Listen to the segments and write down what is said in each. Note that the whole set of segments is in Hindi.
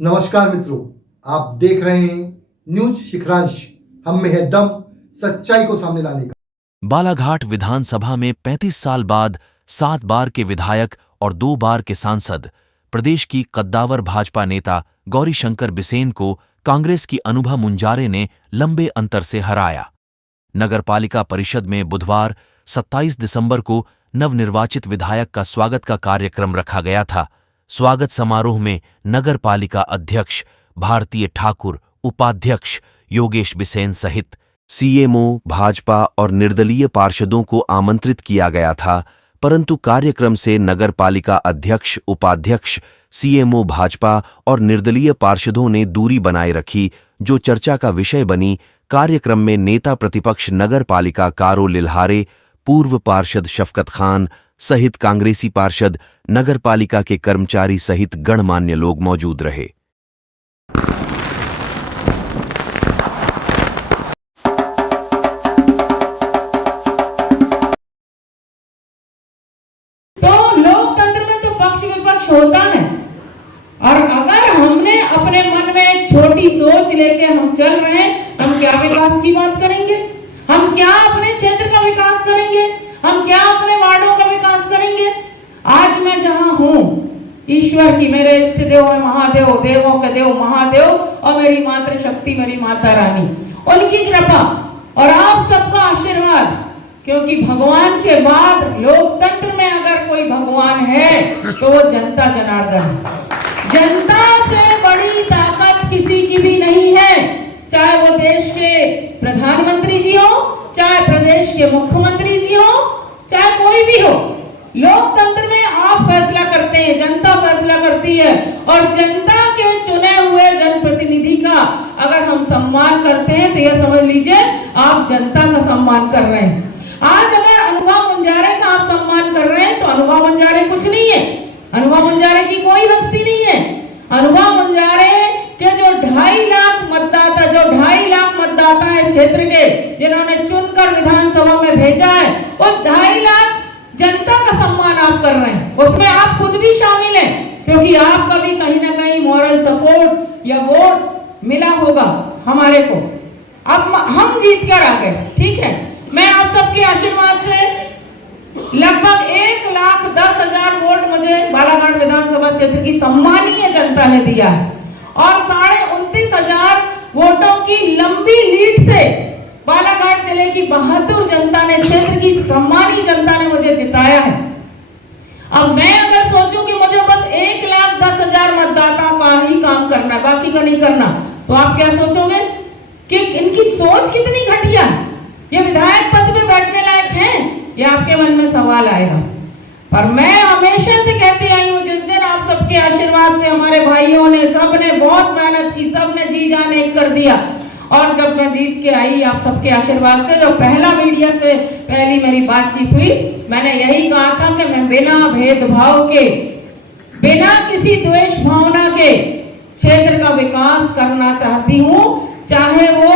नमस्कार मित्रों, आप देख रहे हैं न्यूज शिखरांश। हम में है दम सच्चाई को सामने लाने का। बालाघाट विधानसभा में 35 साल बाद 7 बार के विधायक और 2 बार के सांसद प्रदेश की कद्दावर भाजपा नेता गौरीशंकर बिसेन को कांग्रेस की अनुभा मुंजारे ने लंबे अंतर से हराया। नगरपालिका परिषद में बुधवार 27 दिसंबर को नवनिर्वाचित विधायक का स्वागत का कार्यक्रम रखा गया था। स्वागत समारोह में नगरपालिका अध्यक्ष भारतीय ठाकुर, उपाध्यक्ष योगेश बिसेन सहित सीएमओ, भाजपा और निर्दलीय पार्षदों को आमंत्रित किया गया था, परंतु कार्यक्रम से नगरपालिका अध्यक्ष, उपाध्यक्ष, सीएमओ, भाजपा और निर्दलीय पार्षदों ने दूरी बनाए रखी, जो चर्चा का विषय बनी। कार्यक्रम में नेता प्रतिपक्ष नगरपालिका कारो लिल्हारे, पूर्व पार्षद शफकत खान सहित कांग्रेसी पार्षद, नगरपालिका के कर्मचारी सहित गणमान्य लोग मौजूद रहे। तो लोकतंत्र में तो पक्ष विपक्ष होता है, और अगर हमने अपने मन में एक छोटी सोच लेके हम चल रहे हैं, हम क्या विकास की बात करेंगे? हम क्या अपने क्षेत्र का विकास करेंगे? हम क्या अपने वार्डों का विकास करेंगे? आज मैं जहां हूं, ईश्वर की, मेरे इष्ट देव है महादेव, देवों के देव महादेव, और मेरी मातृशक्ति मेरी माता रानी, उनकी कृपा और आप सबका आशीर्वाद, क्योंकि भगवान के बाद लोकतंत्र में अगर कोई भगवान है तो वो जनता जनार्दन है। जनता से बड़ी ताकत किसी की भी नहीं है, चाहे वो देश के प्रधानमंत्री जी हो, चाहे प्रदेश के मुख्यमंत्री जी हो, चाहे कोई भी हो। लोकतंत्र में आप फैसला करते हैं, जनता फैसला करती है, और जनता के चुने हुए जनप्रतिनिधि का अगर हम सम्मान करते हैं तो यह समझ लीजिए आप जनता का सम्मान कर रहे हैं। आज अगर अनुभा मुंजारे का आप सम्मान कर रहे हैं तो अनुभा मुंजारे कुछ नहीं है, अनुभा मुंजारे की कोई हस्ती नहीं है। अनुभा मुंजारे के जो 2.5 लाख मतदाता है क्षेत्र के, जिन्होंने चुनकर विधानसभा में भेजा है, उस 2.5 लाख जनता का सम्मान आप कर रहे हैं। उसमें आप खुद भी शामिल हैं, क्योंकि आपका भी कहीं ना कहीं मॉरल सपोर्ट या वोट मिला होगा हमारे को। अब हम जीत कर आ गए, ठीक है। मैं आप सबके आशीर्वाद से लगभग 1,10,000 वोट मुझे बालाघाट विधानसभा क्षेत्र की सम्मानीय जनता ने दिया है, और 29,500 वोटों की लंबी लीड से बालाघाट जिले की बहादुर जनता ने, क्षेत्र की सम्मानीय जनता ने मुझे जिताया है। अब मैं अगर सोचूं कि मुझे बस 1,10,000 मतदाता का ही काम करना है, बाकी का नहीं करना, तो आप क्या सोचोगे कि इनकी सोच कितनी घटिया है, ये विधायक पद पे बैठने लायक हैं? ये आपके मन में सवाल आएगा। पर मैं हमेशा से कहती आई हूँ, जिस दिन आप सबके आशीर्वाद से हमारे भाइयों ने, सबने बहुत मेहनत की, सबने जी जान एक कर दिया, और जब मैं जीत के आई आप सबके आशीर्वाद से, जो पहला मीडिया पे पहली मेरी बातचीत हुई, मैंने यही कहा था कि मैं बिना भेदभाव के, बिना किसी द्वेष भावना के क्षेत्र का विकास करना चाहती हूँ। चाहे वो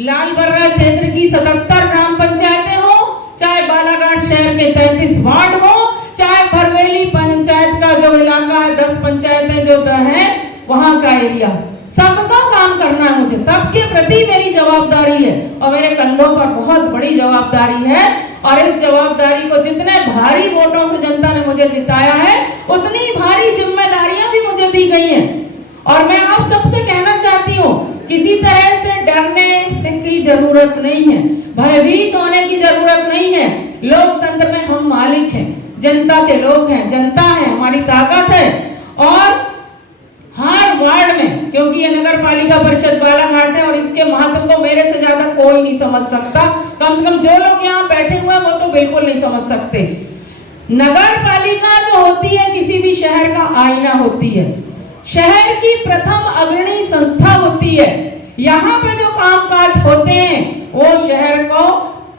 लालबर्रा क्षेत्र की 77 ग्राम पंचायतें हो, चाहे बालाघाट शहर के 33 वार्ड हो, चाहे भरवेली पंचायत का जो इलाका है, 10 पंचायतें जो है वहां का एरिया, सबका काम करना है मुझे। सबके प्रति मेरी जवाबदारी है, और मेरे कंधों पर बहुत बड़ी जवाबदारी है, और इस जवाबदारी को जितने भारी वोटों से जनता ने मुझे जिताया है, उतनी भारी जिम्मेदारियां भी मुझे दी गई हैं। और मैं आप सबसे कहना चाहती हूँ, किसी तरह से डरने की जरूरत नहीं है, भयभीत होने की जरूरत नहीं है। लोकतंत्र में हम मालिक हैं, जनता के लोग हैं, जनता है हमारी ताकत है। और हर वार्ड में, क्योंकि ये नगर पालिका परिषद बालाघाट है और इसके महत्व को मेरे से ज्यादा कोई नहीं समझ सकता, कम से कम जो लोग यहाँ बैठे हुए हैं वो तो बिल्कुल नहीं समझ सकते। नगर पालिका जो होती है किसी भी शहर का आईना होती है, शहर की प्रथम अग्रणी संस्था होती है। यहाँ पे जो कामकाज होते हैं वो शहर को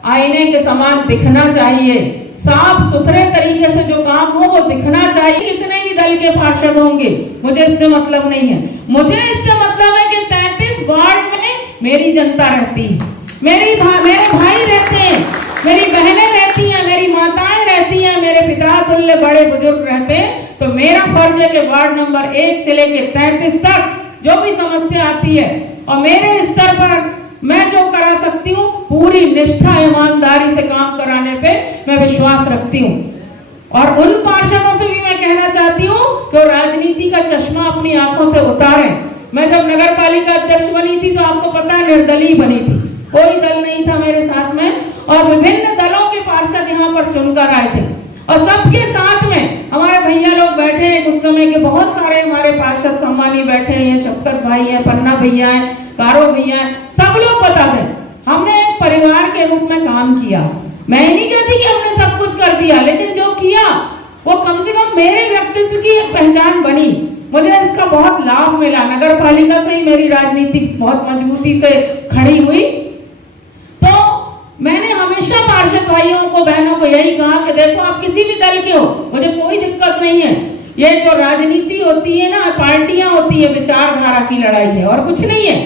आईने के समान दिखना चाहिए, साफ सुथरे तरीके से जो काम हो वो दिखना चाहिए। कितने भी दल के पार्षद होंगे, मुझे इससे मतलब नहीं है। मुझे इससे मतलब है कि 33 वार्ड में मेरी जनता रहती है, मेरे भाई रहते हैं, मेरी बहनें रहती हैं, मेरी माताएं रहती हैं, मेरे पिता तुल्य बड़े बुजुर्ग रहते हैं, तो मेरा फर्ज है कि वार्ड नंबर 1 से लेकर 33 तक जो भी समस्या आती है और मेरे स्तर पर मैं जो करा सकती हूँ, पूरी निष्ठा ईमानदारी से काम कराने पे मैं विश्वास रखती हूँ। और उन पार्षदों से भी मैं कहना चाहती हूँ कि वो राजनीति का चश्मा अपनी आंखों से उतारें। मैं जब नगर पालिका अध्यक्ष बनी थी तो आपको पता है निर्दलीय बनी थी, कोई दल नहीं था मेरे साथ में, और विभिन्न दलों के पार्षद यहाँ पर चुनकर आए थे और सबके साथ में हमारे भैया लोग बैठे हैं। उस समय के बहुत सारे हमारे पार्षद सम्मानी बैठे हैं, शफकत भाई हैं, पन्ना भैया हैं, कारो भैया हैं, सब लोग बता दें हमने एक परिवार के रूप में काम किया। मैं ये नहीं कहती कि हमने सब कुछ कर दिया, लेकिन जो किया वो कम से कम मेरे व्यक्तित्व की एक पहचान बनी, मुझे इसका बहुत लाभ मिला। नगर पालिका से ही मेरी राजनीति बहुत मजबूती से खड़ी हुई। तो मैंने हमेशा पार्षद भाइयों को, बहनों को यही कहा कि देखो आप किसी भी दल के हो, मुझे कोई दिक्कत नहीं है। ये जो राजनीति होती है ना, पार्टियां होती है, विचारधारा की लड़ाई है और कुछ नहीं है।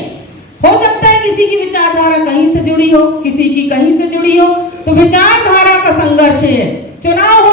हो सकता है किसी की विचारधारा कहीं से जुड़ी हो, किसी की कहीं से जुड़ी हो, तो विचारधारा का संघर्ष है। चुनाव